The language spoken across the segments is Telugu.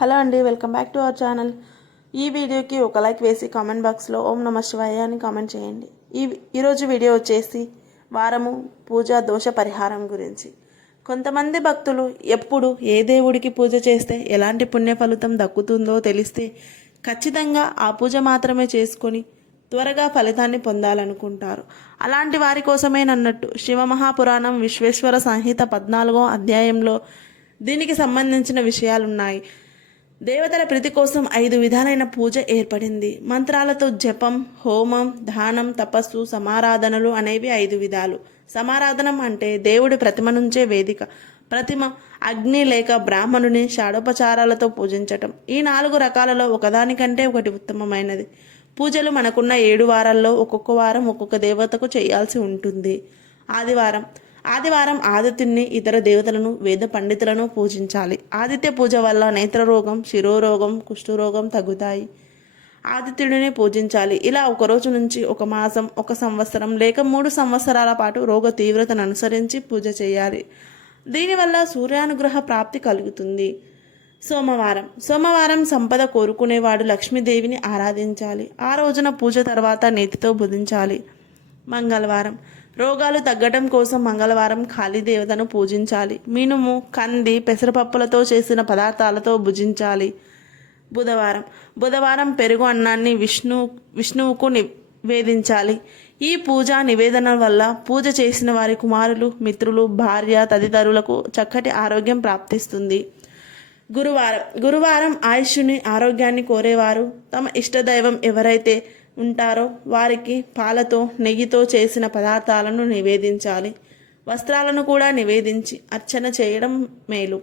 హలో అండి welcome back to our channel. ఈ వీడియోకి ఒక లైక్ వేసి కామెంట్ బాక్స్లో ఓం నమ శివాయ అని కామెంట్ చేయండి. ఈ ఈరోజు వీడియో వచ్చేసి వారము పూజ దోష పరిహారం గురించి. కొంతమంది భక్తులు ఎప్పుడు ఏ దేవుడికి పూజ చేస్తే ఎలాంటి పుణ్య ఫలితం దక్కుతుందో తెలిస్తే ఖచ్చితంగా ఆ పూజ మాత్రమే చేసుకొని త్వరగా ఫలితాన్ని పొందాలనుకుంటారు. అలాంటి వారి కోసమేనన్నట్టు శివమహాపురాణం విశ్వేశ్వర సంహిత పద్నాలుగో అధ్యాయంలో దీనికి సంబంధించిన విషయాలున్నాయి. దేవతల ప్రీతి కోసం ఐదు విధాలైన పూజ ఏర్పడింది. మంత్రాలతో జపం హోమం దానం తపస్సు సమారాధనలు అనేవి ఐదు విధాలు. సమారాధనం అంటే దేవుడి ప్రతిమ నుంచే వేదిక. ప్రతిమ అగ్ని లేక బ్రాహ్మణుని షాడోపచారాలతో పూజించటం. ఈ నాలుగు రకాలలో ఒకదానికంటే ఒకటి ఉత్తమమైనది. పూజలు మనకున్న ఏడు వారాల్లో ఒక్కొక్క వారం ఒక్కొక్క దేవతకు చేయాల్సి ఉంటుంది. ఆదివారం ఆదివారం ఆదిత్యుని ఇతర దేవతలను వేద పండితులను పూజించాలి. ఆదిత్య పూజ వల్ల నేత్రరోగం శిరోరోగం కుష్ఠరోగం తగ్గుతాయి. ఆదిత్యుడిని పూజించాలి. ఇలా ఒక రోజు నుంచి ఒక మాసం ఒక సంవత్సరం లేక మూడు సంవత్సరాల పాటు రోగ తీవ్రతను అనుసరించి పూజ చేయాలి. దీనివల్ల సూర్యానుగ్రహ ప్రాప్తి కలుగుతుంది. సోమవారం. సోమవారం సంపద కోరుకునేవాడు లక్ష్మీదేవిని ఆరాధించాలి. ఆ రోజున పూజ తర్వాత నేతితో బుధించాలి. మంగళవారం. రోగాలు తగ్గటం కోసం మంగళవారం ఖాళీ దేవతను పూజించాలి. మినుము కంది పెసరపప్పులతో చేసిన పదార్థాలతో భుజించాలి. బుధవారం. బుధవారం పెరుగు అన్నాన్ని విష్ణు విష్ణువుకు నివేదించాలి ఈ పూజా నివేదన వల్ల పూజ చేసిన వారి కుమారులు మిత్రులు భార్య తదితరులకు చక్కటి ఆరోగ్యం ప్రాప్తిస్తుంది. గురువారం. గురువారం ఆయుష్ని ఆరోగ్యాన్ని కోరేవారు. తమ ఇష్టదైవం ఎవరైతే ఉంటారో వారికి పాలతో నెయ్యితో చేసిన పదార్థాలను నివేదించాలి. వస్త్రాలను కూడా నివేదించి అర్చన చేయడం మేలు.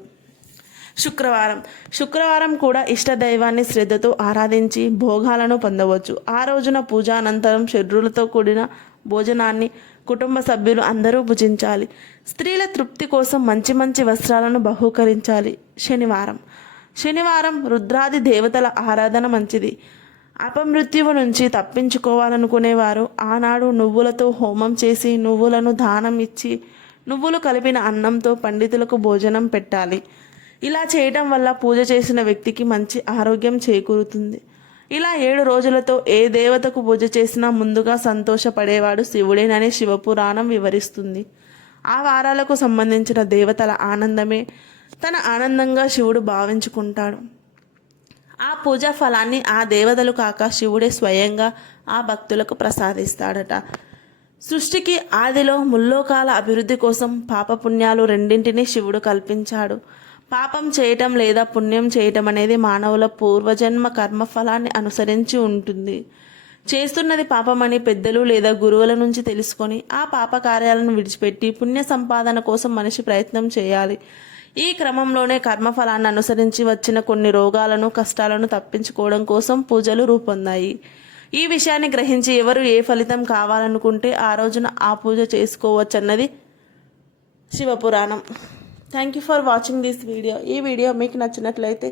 శుక్రవారం. శుక్రవారం కూడా ఇష్టదైవాన్ని శ్రద్ధతో ఆరాధించి భోగాలను పొందవచ్చు. ఆ రోజున పూజ అనంతరం షడ్రులతో కూడిన భోజనాన్ని కుటుంబ సభ్యులు అందరూ భుజించాలి. స్త్రీల తృప్తి కోసం మంచి మంచి వస్త్రాలను బహూకరించాలి. శనివారం. శనివారం రుద్రాది దేవతల ఆరాధన మంచిది. అపమృత్యువు నుంచి తప్పించుకోవాలనుకునేవారు. ఆనాడు నువ్వులతో హోమం చేసి నువ్వులను దానం ఇచ్చి నువ్వులు కలిపిన అన్నంతో పండితులకు భోజనం పెట్టాలి. ఇలా చేయటం వల్ల పూజ చేసిన వ్యక్తికి మంచి ఆరోగ్యం చేకూరుతుంది. ఇలా ఏడు రోజులతో ఏ దేవతకు పూజ చేసినా ముందుగా సంతోషపడేవాడు శివుడేనని శివపురాణం వివరిస్తుంది. ఆ వారాలకు సంబంధించిన దేవతల ఆనందమే తన ఆనందంగా శివుడు భావించుకుంటాడు. ఆ పూజా ఫలాన్ని ఆ దేవతలు కాక శివుడే స్వయంగా ఆ భక్తులకు ప్రసాదిస్తాడట. సృష్టికి ఆదిలో ముల్లోకాల అభివృద్ధి కోసం పాపపుణ్యాలు రెండింటినీ శివుడు కల్పించాడు. పాపం చేయటం లేదా పుణ్యం చేయటం అనేది మానవుల పూర్వజన్మ కర్మఫలాన్ని అనుసరించి ఉంటుంది. చేస్తున్నది పాపమని పెద్దలు లేదా గురువుల నుంచి తెలుసుకొని ఆ పాప కార్యాలను విడిచిపెట్టి పుణ్య సంపాదన కోసం మనిషి ప్రయత్నం చేయాలి. ఈ క్రమంలోనే కర్మఫలాన్ని అనుసరించి వచ్చిన కొన్ని రోగాలను కష్టాలను తప్పించుకోవడం కోసం పూజలు రూపొందాయి. ఈ విషయాన్ని గ్రహించి ఎవరు ఏ ఫలితం కావాలనుకుంటే ఆ రోజున ఆ పూజ చేసుకోవచ్చన్నది Shivapurana. Thank you for watching this video ఈ వీడియో మీకు నచ్చినట్లయితే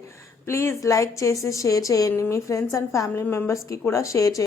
ప్లీజ్ లైక్ చేసి షేర్ చేయండి. మీ ఫ్రెండ్స్ అండ్ ఫ్యామిలీ మెంబర్స్కి కూడా షేర్ చేయండి.